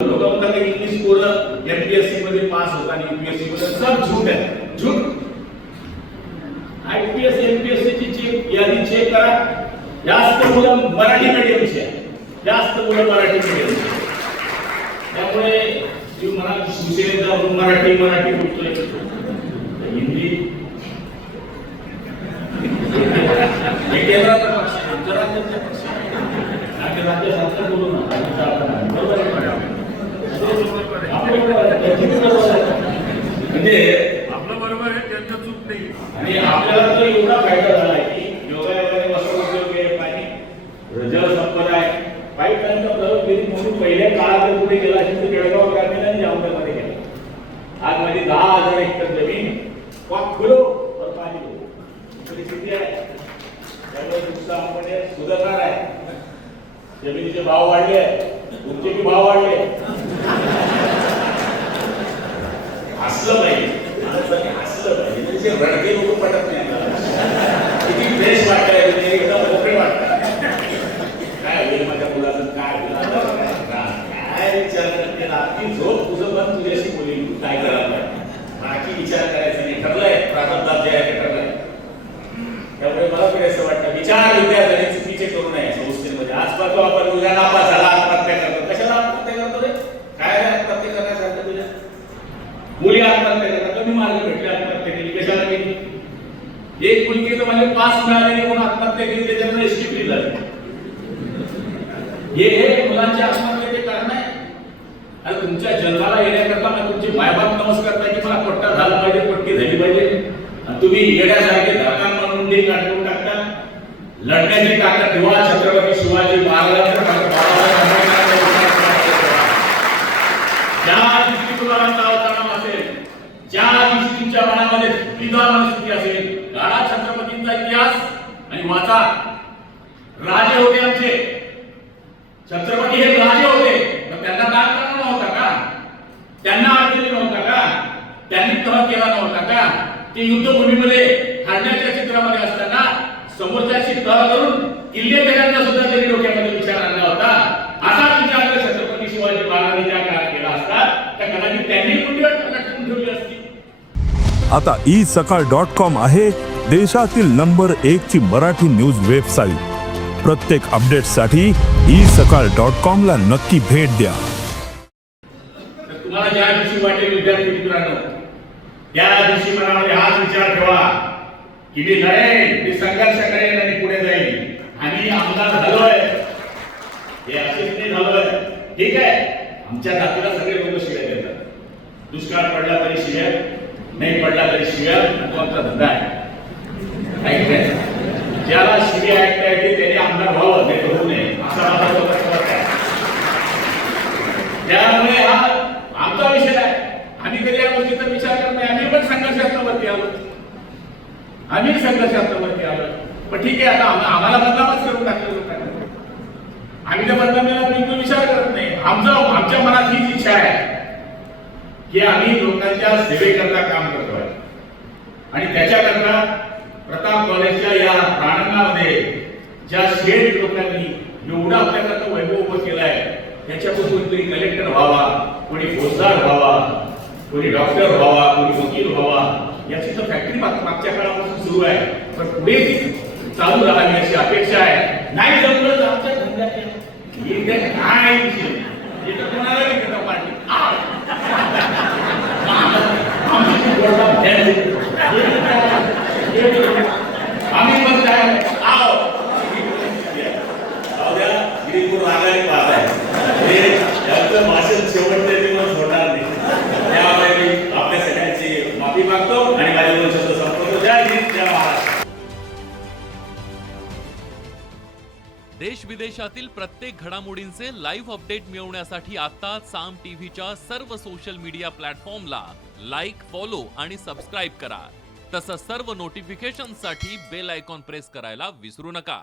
लोग म्हणतात की इंग्लिश पोरं एमपीएससी मध्ये पास होतात आणि यूपीएससी मध्ये सब झूठ आहे, झूठ. आयपीएस एमपीएससी ची चेक यादी चेक करा. जास्त मुलं मराठी मीडियमची आहे, जास्त मुलं मराठी मीडियमची. त्यामुळे जी मराठी शिवसेनेचा मराठी बोलतोय हिंदी केंद्राचा पक्ष आहे, आमच्या पक्ष आहे. राज्य सरकार बोलू ना, बरोबर आहे. म्हणजे आपलं बरोबर आहे, त्यांचं चूक नाही. आणि आपल्याला तर एवढा फायदा झाला आहे की योगायोगाने वस्त्रोद्योग आहे, पाणी जलसंपदा आहे. पाईपलाईनचा प्रयोग कधी म्हणून पहिल्या काळात कुठे गेला असेल तर बेळगाव ग्रामीण आणि जामनगरमध्ये गेला. आज मध्ये 10,000 हेक्टर जमीन वाक खुलो और पाणी दो परिस्थिती आहे. त्यामुळे नुकसान म्हणजे सुधारणार आहे. जमिनीचे भाव वाढले, तुमचे भाव वाढले. हसलं पाहिजे, हसलं पाहिजे. म्हणजे रडके लोक पटत नाही. किती फ्रेश वाटतंय, म्हणजे एकदम मोकळे वाटतात. काय होईल माझ्या मुलाचं, काय होईल काय विचार करते ना. ती झोप तुझं पण तुझ्याशी बोलील, तू काय करायला बाकी विचार करायचा नाही. ठरलंय प्रारंभात जे आहे ते ठरलंय. त्यामुळे मला तरी असं वाटतं विचार विद्यार्थ्यांनी चुकीचे करू नये संस्थेमध्ये. आजपासून आपण मुलगा नापास झाला आत्महत्या करतो. कशाला आत्महत्या करतो रे? काय आत्महत्या करण्यासारखं तुझ्या मुली आत्महत्या करतात. कमी मार्ग भेटले आत्महत्या केली, कशाला केली? एक मुलगी तर म्हणजे पास मिळालेली म्हणून आत्महत्या केली, त्याच्यामुळे एसटी झाली. हे मुलांच्या आत्महत्येचे कारण आहे. आणि तुमच्या जन्माला येण्याकरता तुमचे मायबाप नमस्कार पाहिजे, मला पट्टा झाला पाहिजे, पट्टी झाली पाहिजे. तुम्ही येण्यासारखे धरकान म्हणून ते काढून टाकता. लढण्याची ताकद ठेवा. छत्रपती शिवाजी महाराजांच्या ज्या दिवशी तुम्हाला अवतरण असेल, ज्या दिवशी तुमच्या मनामध्ये पिता मनस्थिती असेल, काळा छत्रपतींचा इतिहास आणि वाचा. राजे होते आमचे, छत्रपती हे राजे होते, पण त्यांना दान करणं नव्हता का? त्यांना अडचणी नव्हता का? त्यांनी तह केला नव्हता का? ते युद्धभूमीमध्ये हरण्याच्या चित्रामध्ये असताना समोरच्याशी तह करून किल्ले पेरण्याचा सुद्धा त्यांनी डोक्यामध्ये विचार आणला होता. असा विचार जर छत्रपती शिवाजी महाराजांनी त्या काळात केला असता तर कदाचित त्यांनी कुंडीवर लटकून ठेवली असती. आता isakal.com आहे देशातील नंबर 1 ची मराठी न्यूज वेबसाईट. प्रत्येक अपडेटसाठी isakal.com ला नक्की भेट द्या. तुम्हाला ज्या दिवशी वाटेल विद्यार्थी मित्रांनो, त्या दिवशी मनामध्ये हाच विचार ठेवा की मी लढेन, मी संघर्ष करेन आणि पुढे जाईन. आणि आमदार झालोय, हे असेच नाही झालोय. ठीक आहे, आमच्या जातीला सगळे लोक शिव्या देतात. दुष्काळ पडला तरी शिव्या, नाही पडला तरी शिव्या. तो आमचा धंदा आहे. ज्याला शिव्या ऐकता येते त्याने आमदार व्हावं, नाही तर होऊ नये, असा माझा मत आहे. त्यामुळे हा आमचा विषय आहे. आम्ही कधी या गोष्टीचा विचार करत नाही. आम्ही पण संघर्षात्मक आलो, आम्ही संघर्षात्मक आलो. पण ठीक आहे, आता आम्हाला बदनामच करून टाकलं लोकांना. आम्ही त्या बदनामीला बिलकुल विचार करत नाही. आमच्या मनात हीच इच्छा आहे की आम्ही लोकांच्या सेवेकरता काम करतोय. आणि त्याच्याकरता प्रताप कॉलेजच्या या प्रांगणामध्ये ज्या शेठ लोकांनी एवढा आपल्याकरता वैभव उभं केलाय, त्याच्यापासून कोणी कलेक्टर व्हावा, कोणी फौजदार व्हावा, कोणी डॉक्टर व्हावा, कोणी वकील व्हावा, याची तर फॅक्टरी मागच्या काळापासून सुरू आहे. पण पुढे ती चालू राहावी अशी अपेक्षा आहे. नाही जमलं तर आमच्या धंद्यात काय विषय कोणाला नाही करता पार्टी. आम्ही पण काय गिरीपूर रागाने पाहत आहे. त्याचं भाषण शेवटच्या दिवस होणार नाही. त्यामुळे मी आपल्या सगळ्यांची माफी मागतो आणि माझ्या 2 शब्द संपवतो. जय हिंद, जय महाराष्ट्र. देश विदेशातील प्रत्येक घडामोडींचे लाईव्ह अपडेट मिळवण्यासाठी आता साम टीव्हीच्या सर्व सोशल मीडिया प्लॅटफॉर्मला लाईक, फॉलो आणि सबस्क्राईब करा. तसंच सर्व नोटिफिकेशनसाठी बेल आयकॉन प्रेस करायला विसरू नका.